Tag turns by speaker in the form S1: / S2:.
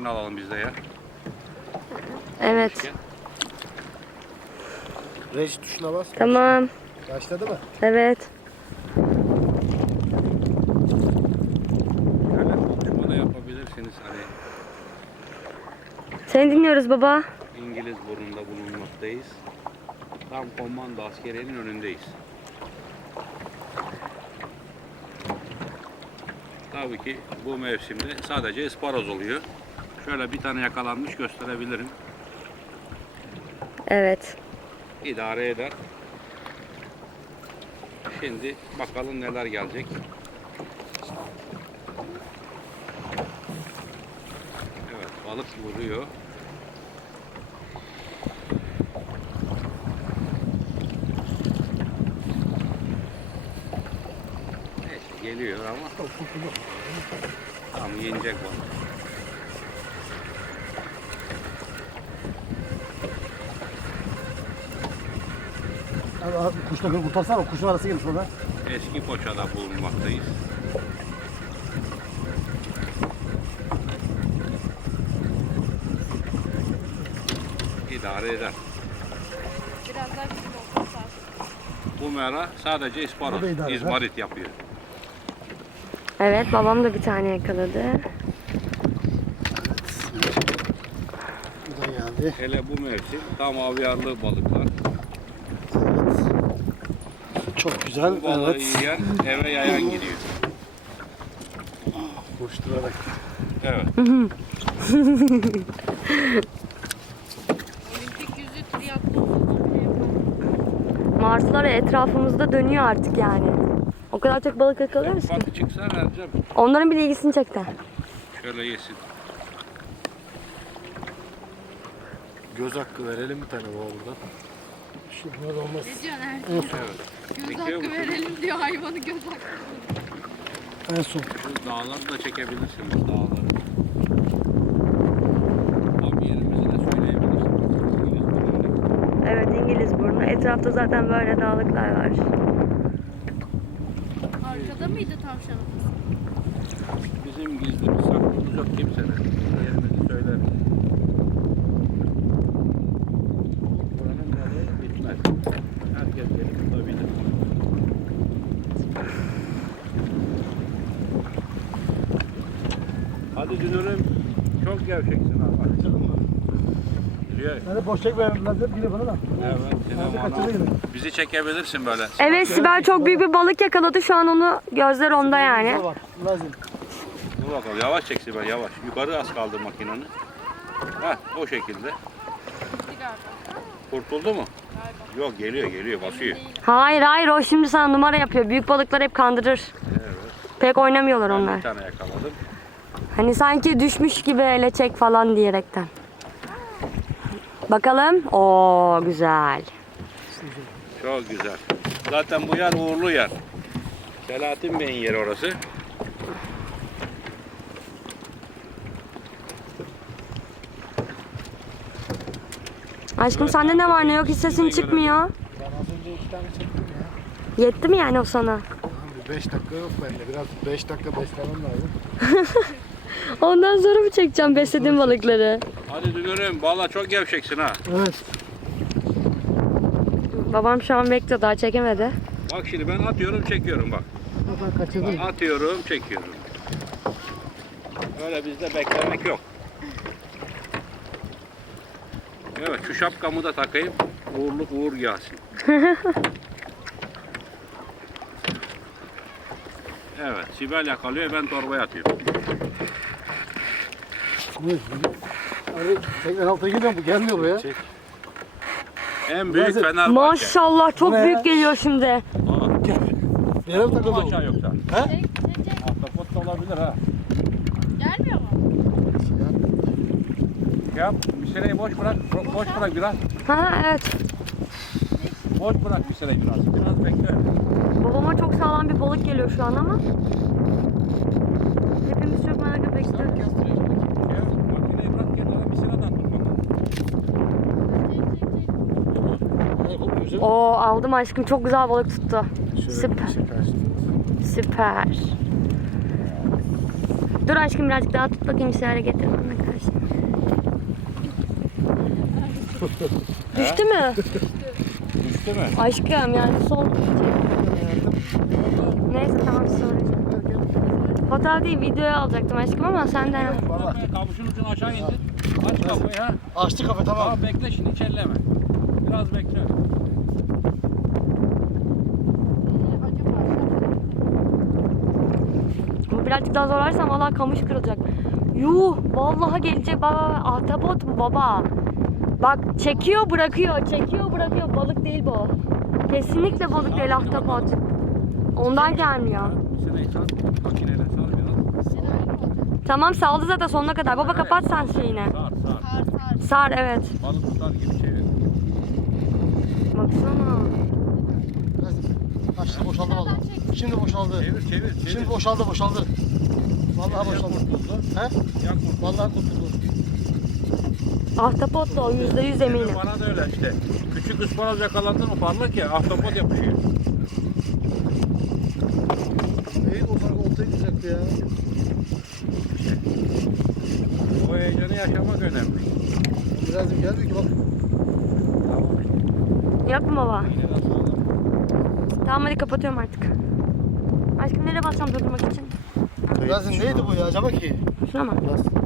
S1: makine alalım biz de ya.
S2: Evet.
S3: Reji tuşuna bas.
S2: Tamam.
S3: Başladı mı?
S2: Evet.
S1: Yani konuşma da yapabilirsiniz hani.
S2: Seni dinliyoruz baba.
S1: İngiliz burnunda bulunmaktayız. Tam komando askeriyenin önündeyiz. Tabii ki bu mevsimde sadece ısparoz oluyor. Şöyle bir tane yakalanmış gösterebilirim.
S2: Evet.
S1: İdare eder. Şimdi bakalım neler gelecek. Evet, balık vuruyor. Neyse geliyor ama tam yenecek balık.
S3: Abi kuşla kurtarsana, kuşun arası gelmiş orada.
S1: Eski Foça'da bulunmaktayız. İdare eder.
S4: Biraz daha küçük olsa.
S1: Bu mera sadece isparoz,
S3: Bu da idare eder.
S1: izmarit yapıyor.
S2: Evet, babam da bir tane yakaladı.
S3: Bu da geldi.
S1: Hele bu mevsim tam avyarlı balıklar.
S3: Evet. Çok güzel.
S1: Bu balığı
S3: Evet.
S1: yiyen eve yayan gidiyor.
S3: Koşturarak.
S1: Evet.
S4: Olimpik yüzü triatlon falan bile yapar.
S2: Martılar etrafımızda dönüyor artık yani. O kadar çok balık yakalıyoruz ki.
S1: Batı çıksa vereceğim.
S2: Onların bile ilgisini çekti.
S1: Şöyle yesin.
S3: Göz hakkı verelim bir tane buradan. Şu buna da olmaz.
S4: Ne diyorsun Ersin?
S1: Evet.
S4: Göz
S1: Çekiyor
S4: hakkı
S1: musun?
S4: verelim diyor hayvanı göz hakkı.
S3: En son.
S1: Şu dağları da çekebilirsiniz dağları. Tam yerimizi de söyleyebilirsiniz.
S2: Evet, İngilizburnu. Etrafta zaten böyle dağlıklar var.
S4: Arkada mıydı tavşanımız?
S1: Bizim gizlimiz saklımız yok kimsenin. Yerimizi söyleriz. Buranın balığı bitmez. Herkes gelip tutabilir. Hadi dünürüm. Çok gevşeksin ha. Bak. Yürüyor.
S3: Hadi boş çek verelim lan. Yine bana da.
S1: Evet.
S3: Hadi
S1: Sinemana.
S3: kaçırdı yine.
S1: Bizi çekebilirsin böyle.
S2: Evet, Sibel çok büyük bir balık yakaladı. Şu an onu gözler onda yani.
S3: Buna bak. Lazım.
S1: Dur bakalım. Yavaş çek Sibel yavaş. Yukarı az kaldır makinanı. Heh, o şekilde.
S4: Gitti galiba.
S1: Kurtuldu mu?
S4: Galiba.
S1: Yok geliyor basıyor.
S2: Hayır, o şimdi sana numara yapıyor. Büyük balıklar hep kandırır.
S1: Evet.
S2: Pek oynamıyorlar
S1: Ben
S2: onlar.
S1: bir tane yakaladım.
S2: Hani sanki düşmüş gibi ele çek falan diyerekten. Bakalım. Oo, güzel.
S1: Çok güzel. Zaten bu yer uğurlu yer. Selahattin Bey'in yeri orası.
S2: Aşkım sende ne var ne yok hiç sesin çıkmıyor.
S3: Ben az önce 2 tane çektim ya.
S2: Yetti mi yani o sana?
S3: Abi 5 dakika yok bende. Biraz 5 dakika beslemem lazım.
S2: Ondan sonra mı çekeceğim beslediğim balıkları?
S1: Hadi dünürüm. Valla çok gevşeksin ha.
S3: Evet.
S2: Babam şu an bekliyor, daha çekemedi.
S1: Bak şimdi ben atıyorum çekiyorum bak.
S3: Ben kaçırdım.
S1: Bak, atıyorum çekiyorum. Öyle bizde beklemek yok. Evet şu şapkamı da takayım. Uğurluk uğur gelsin. Evet Sibel yakalıyor ben torbaya atıyorum.
S3: Abi tekrar alta gidiyorum bu gelmiyor buraya.
S1: En büyük
S3: Yazık.
S1: Fenerbahçe.
S2: Maşallah çok
S3: Bu ne
S2: büyük
S3: ya?
S2: geliyor şimdi.
S1: Aa,
S3: Bir yere mi
S1: bu
S3: takıldı bu?
S1: aşağı yoksa.
S3: He?
S4: Çek.
S1: Ahtapot da olabilir ha.
S4: Gelmiyor mu?
S1: Yap misereyi boş bırak. Boş bırak biraz.
S2: Ha evet.
S1: Boş bırak misereyi biraz. Biraz bekle.
S2: Babama çok sağlam bir balık geliyor şu an ama. Hepimiz çok merakla bekliyoruz.
S1: Ya, makineyi bırak kenara miseradan tut bakalım.
S2: Oo, aldım aşkım, çok güzel balık tuttu. Süper. Süper. Dur aşkım birazcık daha tut bakayım, şöyle getir bana karşı. Düştü mü?
S1: Düştü mü?
S2: Aşkım yani son Neyse tamam soracağım. Fotoğraf değil videoya alacaktım aşkım ama senden.
S1: Kamışın ucunu aşağı indir. Aç kapıyı ha.
S3: Açtı kapı tamam.
S1: Tamam bekle şimdi hiç elleme. Biraz bekle.
S2: Bu birazcık daha zorlarsam vallahi kamış kırılacak. Yuh vallahi gelecek baba. Ahtapot mu baba? Bak çekiyor bırakıyor, çekiyor bırakıyor. Balık değil bu. Kesinlikle balık değil ahtapot. Ondan gelmiyor.
S1: Seneyi sar. Makineyle sar biraz.
S2: Tamam saldı zaten sonuna kadar. Baba kapat sen şeyini.
S1: Sar sar.
S2: Sar evet.
S1: Balık tutar gibi çevir.
S2: Baksana.
S3: Ha, şimdi boşaldı valla. Şimdi boşaldı.
S1: Çevir çevir çevir.
S3: Şimdi boşaldı. Vallahi boşaldı. He?
S1: Yan kurtuldu.
S3: Vallahi kurtuldu.
S2: Ahtapot da o %100 eminim.
S1: Bana da öyle işte. Küçük ısparoz yakalandı mı parlak ya ahtapot yapışıyor.
S3: Neydi o sana oltayı düzeltti ya.
S1: O heyecanı yaşamak önemli.
S3: Birazcık geldi ki bak.
S1: Tamam.
S2: Yok mu baba?
S1: Yine de sağlam.
S2: Tamam hadi kapatıyorum artık. Aşkım nereye basacağım durdurmak için?
S3: Birazcık neydi bu ya acaba ki?
S2: Şuna mı?
S3: Biraz